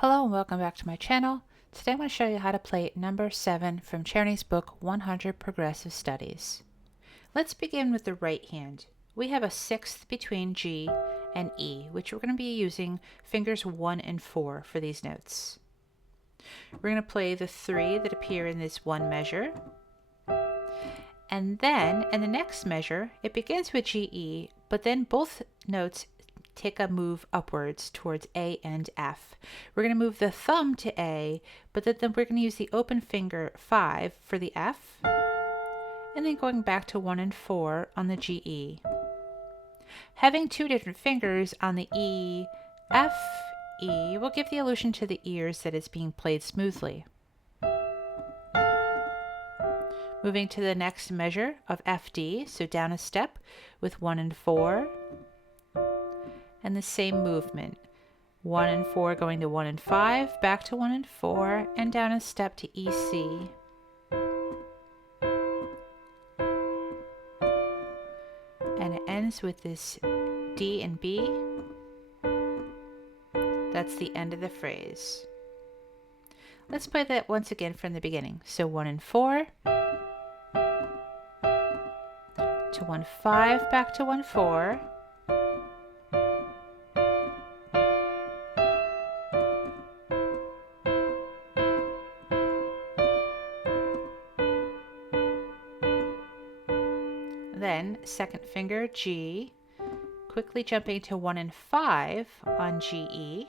Hello and welcome back to my channel. Today I'm going to show you how to play number 7 from Czerny's book 100 Progressive Studies. Let's begin with the right hand. We have a sixth between G and E, which we're going to be using fingers 1 and 4 for these notes. We're going to play the 3 that appear in this one measure. And then in the next measure, it begins with GE, but then both notes take a move upwards towards A and F. We're going to move the thumb to A, but then we're going to use the open finger 5 for the F, and then going back to 1 and 4 on the GE. Having two different fingers on the E, F, E will give the illusion to the ears that it's being played smoothly. Moving to the next measure of FD, so down a step with 1 and 4. And the same movement. 1 and 4 going to 1 and 5, back to 1 and 4, and down a step to EC. And it ends with this D and B. That's the end of the phrase. Let's play that once again from the beginning. So 1 and 4, to 1 5, back to 1 4. Then second finger G, quickly jumping to 1 and 5 on GE,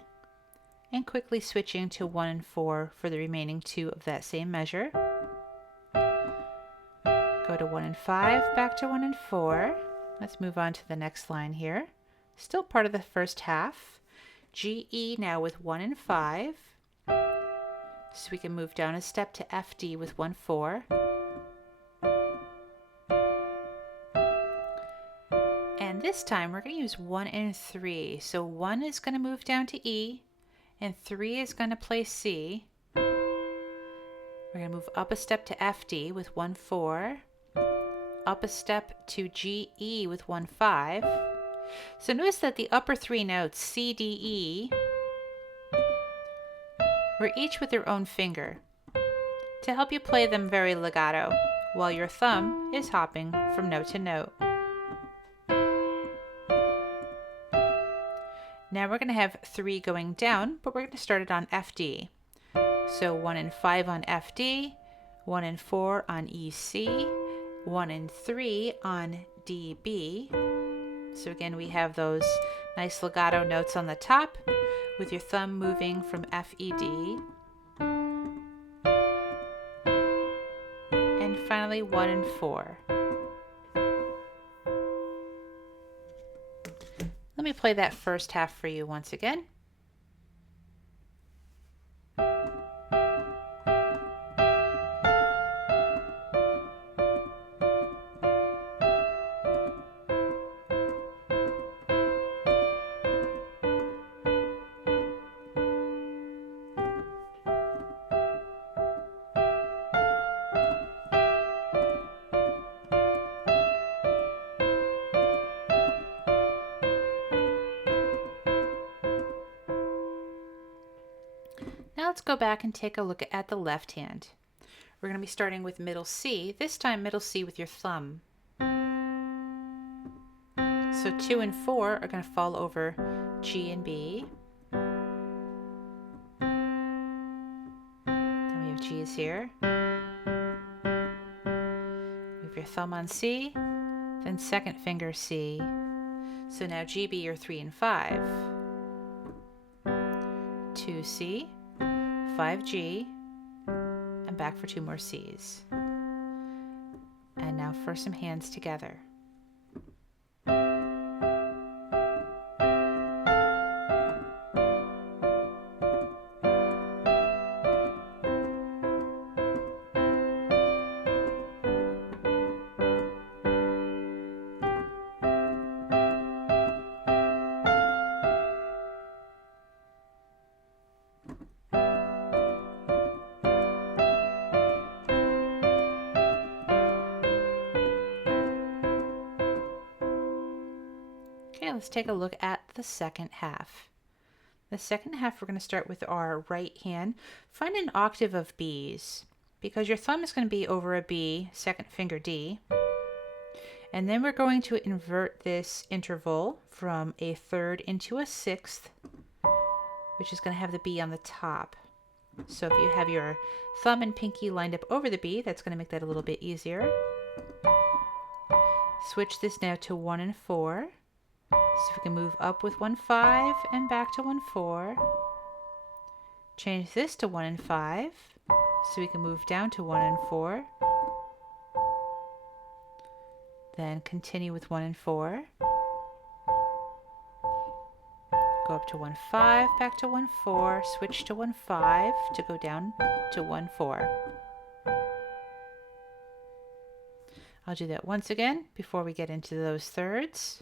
and quickly switching to 1 and 4 for the remaining two of that same measure. Go to 1 and 5, back to 1 and 4. Let's move on to the next line here. Still part of the first half. GE now with 1 and 5. So we can move down a step to FD with 1 4. And this time we're going to use 1 and 3. So 1 is going to move down to E, and 3 is going to play C. We're going to move up a step to FD with 1 4, up a step to GE with 1 5. So notice that the upper three notes, C, D, E, were each with their own finger to help you play them very legato, while your thumb is hopping from note to note. Now we're going to have 3 going down, but we're going to start it on FD. So 1 and 5 on FD, 1 and 4 on EC, 1 and 3 on DB. So again, we have those nice legato notes on the top with your thumb moving from FED. And finally 1 and 4. Let me play that first half for you once again. Now let's go back and take a look at the left hand. We're going to be starting with middle C, this time middle C with your thumb. So 2 and 4 are going to fall over G and B. Then we have G's here. Move your thumb on C, then second finger C. So now GB are 3 and 5. 2C. 5G, and back for 2 more C's. And now for some hands together. Okay, let's take a look at the second half. The second half, we're going to start with our right hand. Find an octave of B's, because your thumb is going to be over a B, second finger D. And then we're going to invert this interval from a third into a sixth, which is going to have the B on the top. So if you have your thumb and pinky lined up over the B, that's going to make that a little bit easier. Switch this now to 1 and 4. So we can move up with 1, 5 and back to 1, 4. Change this to 1 and 5. So we can move down to 1 and 4. Then continue with 1 and 4. Go up to 1, 5, back to 1, 4, switch to 1, 5 to go down to 1, 4. I'll do that once again before we get into those thirds.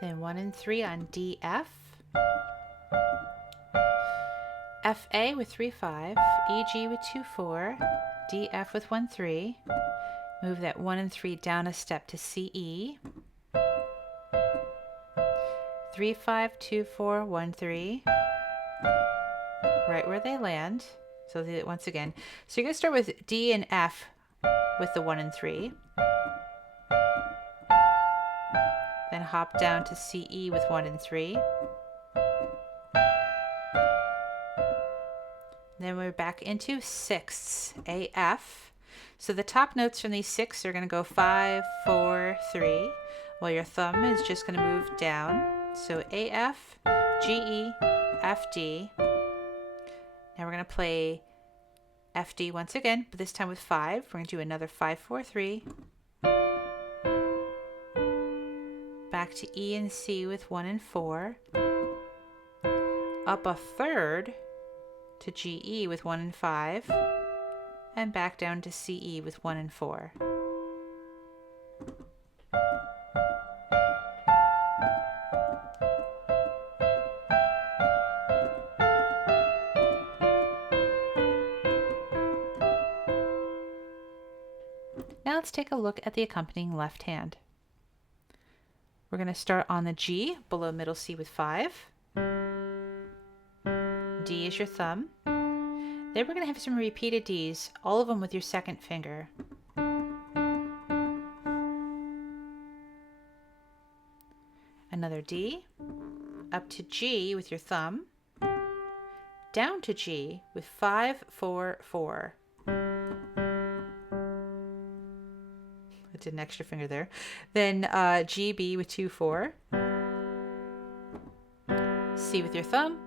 Then 1 and 3 on D, F. F, A with 3, 5, E, G with 2, 4, D, F with 1, 3. Move that 1 and 3 down a step to C, E. 3, 5, 2, 4, 1, 3. Right where they land. So I'll do it once again. So you're going to start with D and F with the 1 and 3. Then hop down to C, E with 1 and 3. Then we're back into sixths, A, F. So the top notes from these sixths are going to go 5, 4, 3, while your thumb is just going to move down. So A, F, G, E, F, D. Now we're going to play F, D once again, but this time with 5. We're going to do another 5, 4, 3. Back to E and C with 1 and 4. Up a third to G, E with 1 and 5. And back down to C, E with 1 and 4. Now let's take a look at the accompanying left hand. We're going to start on the G, below middle C with 5. D is your thumb. Then we're going to have some repeated Ds, all of them with your second finger. Another D, up to G with your thumb, down to G with 5, 4, 4. I did an extra finger there. Then G, B with 2, 4. C with your thumb.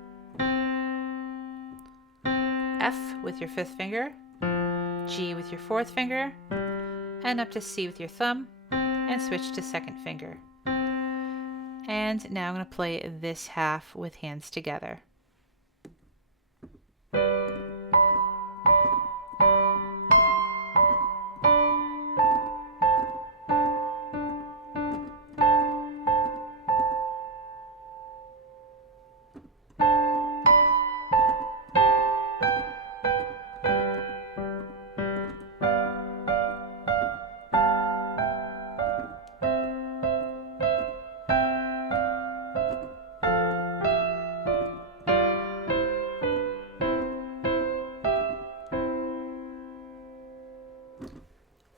F with your fifth finger, G with your fourth finger, and up to C with your thumb, and switch to second finger. And now I'm going to play this half with hands together.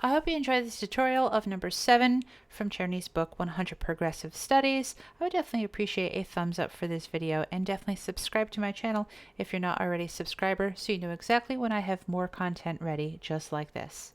I hope you enjoyed this tutorial of number 7 from Czerny's book 100 Progressive Studies. I would definitely appreciate a thumbs up for this video, and definitely subscribe to my channel if you're not already a subscriber so you know exactly when I have more content ready just like this.